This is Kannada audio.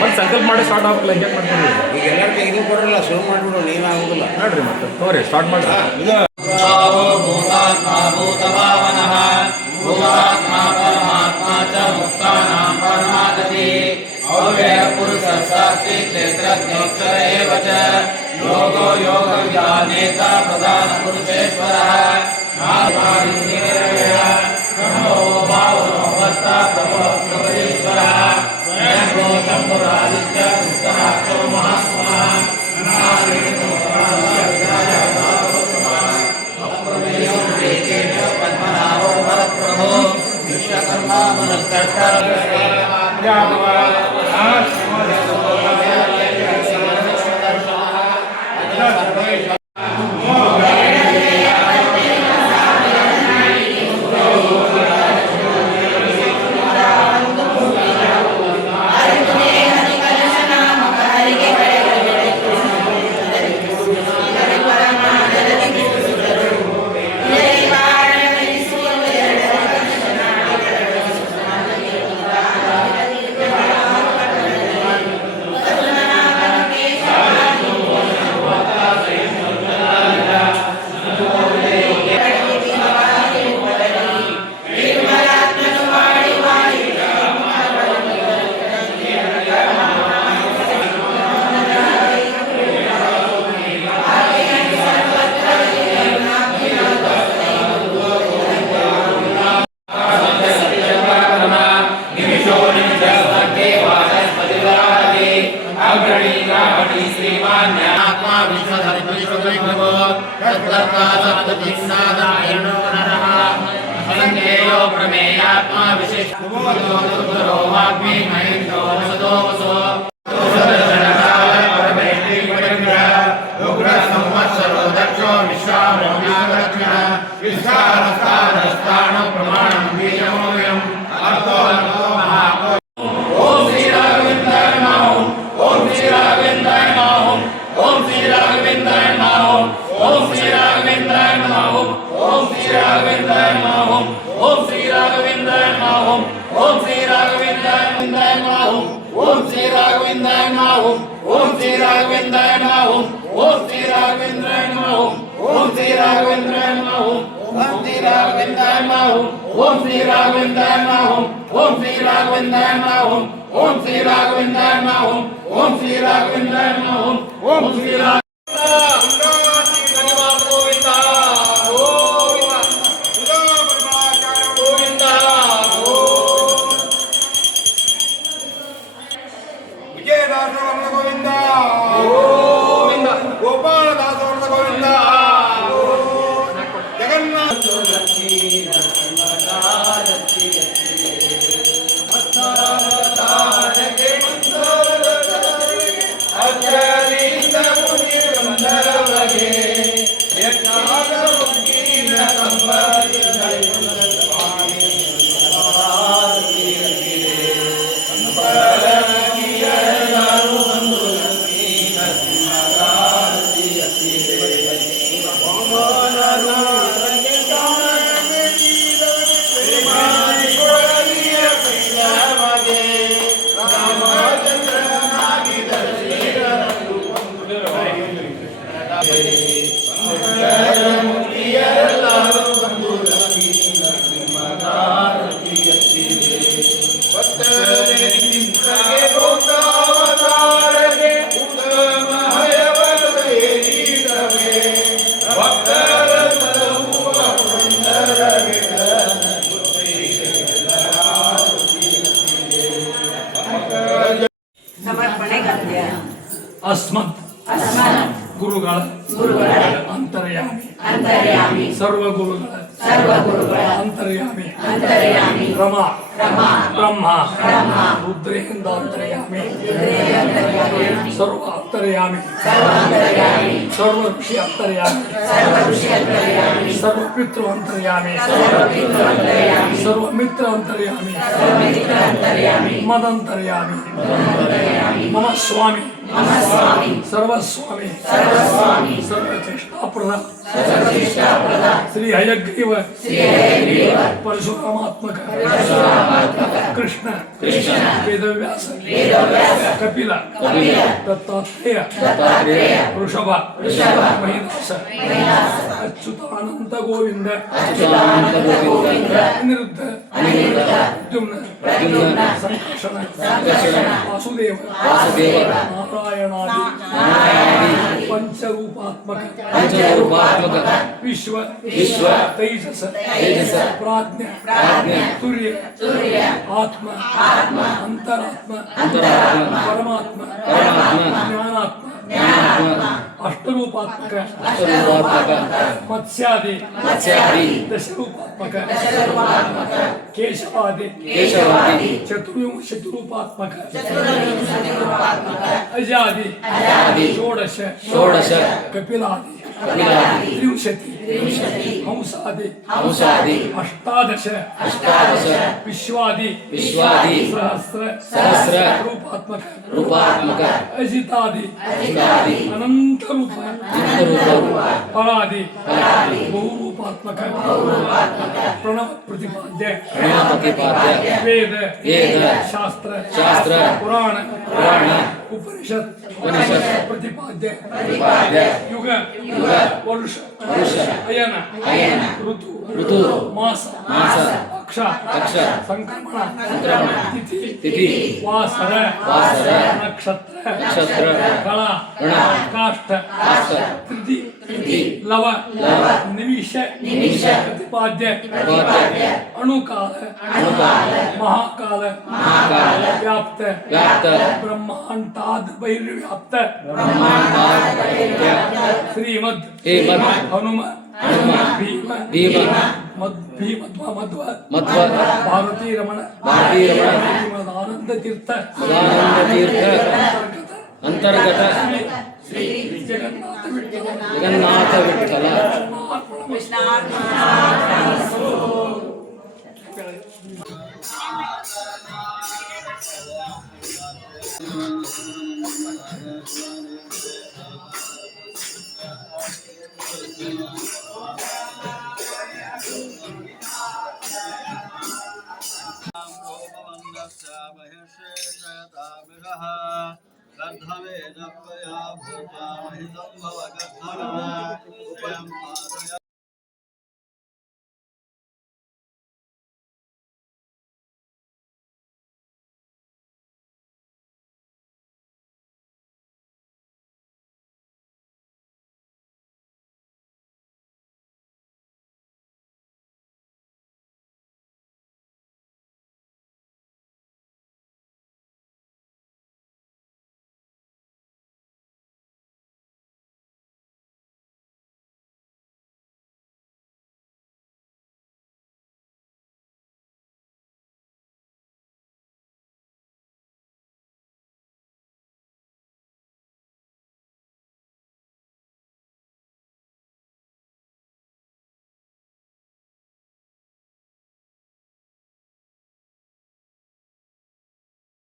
ಮತ್ತೆ ಸಂಕಲ್ಪ ಮಾಡಿ ಸ್ಟಾರ್ಟ್ ಆಗ್ಬೇಕಲ್ಲ, ಹಿಂಗೆ ಮಾಡ್ತೀವಿ. ಈಗ ಎಲ್ಲರಿಗೂ ಇದು ಬರೋಲ್ಲ, ಶುರು ಮಾಡಿಬಿಡು, ನೀವೇ ಆಗೋದಿಲ್ಲ ನೋಡ್ರಿ ಮತ್ತೆ ತೋರಿ ಸ್ಟಾರ್ಟ್ ಮಾಡಿ. ಭೂತಾತ್ಮ ಪರಮಾತ್ಮ ಚ ಮುಕ್ತಾನಾಂ ಪರಮಾಗತಿ ಅವ್ಯಯ ಪುರುಷ ಸಾಕ್ಷಿ ಕ್ಷೇತ್ರಜ್ಞೋಕ್ಷರ ಏವ ಚ ಯೋಗೋ ಯೋಗ ವಿಜ್ಞಾನೇತ ಪ್ರಧಾನ ಪುರುಷೇಶ್ವರಃ ನಾರಾಯಣೇಯ ಬ್ರಹ್ಮೋ ಭಾವನೋ ಭರ್ತ ಪ್ರಭೋ ಪ್ರಭೇಶ್ವರಃ ಸ್ವಯಂಭೋ ಶಂಭುರಾದಿತ್ಯ ಕೃಷ್ಣಾಕ್ಷೋ ಮಹಾಸ್ವಾಹ ನಾರಾಯಣೋ ಪದ್ಮನಾಭೋ ಪರಪ್ರಭೋ ವಿಶ್ವಕರ್ಮಾ ಮನಸ್ಕರ್ತ प्रमेयात्मा विशिष्टो वाग्मी महेन्द्रो वसदो वसो उग्र संवत्सरो दक्षो विश्वामो नागरक्षण विस्तारस्तारस्तान प्रमाणं बीजमोयम् अर्थो महाको ओम श्री राघवेन्द्राय नमः ओम श्री राघवेन्द्राय नमः ओम श्री राघवेन्द्राय नमः ओम श्री राघवेन्द्राय नमः ओम श्री राघवेन्द्राय नमः ओम श्री राघवेन्द्राय नमः ओम श्री राघवेन्द्राय नमः ओम श्री राघवेन्द्राय नमः ओम श्री राघवेन्द्राय नमः ओम श्री राघवेन्द्राय नमः ओम श्री राघवेन्द्राय नमः ओम श्री राघवेन्द्राय नमः ओम श्री राघवेन्द्राय नमः ओम श्री राघवेन्द्राय नमः ओम श्री राघवेन्द्राय नमः ओम श्री राघवेन्द्राय नमः ओम श्री अस्मत् गुरुಗಳ ಅಂತರ್ಯಾಮಿ ಸರ್ವ ಗುರುಗಳ ಅಂತರ್ಯಾಮಿ ಬ್ರಹ್ಮ ರುದ್ರೇಂದ್ರ ಅಂತರ್ಯಾಮಿ ಸರ್ವ ಅಂತರ್ಯಾಮಿ ಸರ್ವ ಋಷಿ ಅಂತರ್ಯಾಮಿ ಸರ್ವ ಪಿತೃ ಅಂತರ್ಯಾಮಿ ಸರ್ವ ಮಿತ್ರ ಅಂತರ್ಯಾಮಿ ಮದಂತರ್ಯಾಮಿ ಮಮ ಸ್ವಾಮಿ ಸರ್ವಸ್ವಾಮಿ ಸರ್ವಚೇಷ್ಟಾಪ್ರದ ಶ್ರೀ ಹಯಗ್ರೀವ ಪರಶುರಾಮಾತ್ಮಕ ಕೃಷ್ಣ ವೇದವ್ಯಾಸ ಕಪಿಲ ದತ್ತಾತ್ರೇಯ ವೃಷಭ ಮಹಿದಾಸ ಅಚ್ಯುತಾನಂದ ಗೋವಿಂದ ಅನಿರುದ್ಧ ಪ್ರದ್ಯುಮ್ನ ಸಂಕರ್ಷಣ ವಾಸುದೇವ ನಾರಾಯಣಾದಿ ಪಂಚರೂಪಾತ್ಮಕ ವಿಶ್ವ ತೈಜಸ ಪ್ರಾಜ್ಞ ತುರ್ಯ ಆತ್ಮ ಅಂತರಾತ್ಮ ಪರಮಾತ್ಮ ಜ್ಞಾನಾತ್ಮ ಅಷ್ಟರೂಪಾತ್ಮಕ ಮತ್ಸ್ಯಾದಿ ದಶರೂಪಾತ್ಮಕ ಕೇಶವಾದಿ ಚತುರ್ವಿಂಶತಿರೂಪಾತ್ಮಕ ಅಜಾದಿ ಷೋಡಶ ಕಪಿಲಾದಿ ತ್ರಿಂಶತಿ ಹಂಸಾದಿ ಅಷ್ಟಾದಶ ವಿಶ್ವಾದಿ ಸಹಸ್ರ ರೂಪಾತ್ಮಕ ಅಜಿತಾದಿ ಅನಂತ ರೂಪ ಪರಾದಿ ಬಹುರೂಪಾತ್ಮಕ ಪ್ರಣವ ಪ್ರತಿಪಾದ್ಯ ವೇದ ಶಾಸ್ತ್ರ ಪುರಾಣ ಉಪನಿಷತ್ ಪ್ರತಿಪಾದ್ಯ ಯುಗ ವರುಷ ಅಯನ ಋತು ಮಾಸ ಅಕ್ಷ ಸಂಕ್ರಮಣ ತಿಥಿ ವಾಸರ ನಕ್ಷತ್ರ ಕಳ ಕಾಷ್ಟ ಕೃತಿ ಲವ ನಿಮಿಷ ಪ್ರತಿಪಾದ್ಯ ಅಣುಕಾಲ ಮಹಾಕಾಲ ವ್ಯಾಪ್ತ ಬ್ರಹ್ಮಾಂಡಾದ ಬಹಿರ್ವ್ಯಾಪ್ತ ಶ್ರೀಮದ್ ಹನುಮ ಭೀಮ ಮಧ್ವ ಭಾರತೀ ರಮಣ ಆನಂದ ತೀರ್ಥ ಅಂತರ್ಗತ ಶ್ರೀ ಜಗನ್ನಾಥ ವಿಠಲ गद्धवे जपया भूता महितं भव गद्धवा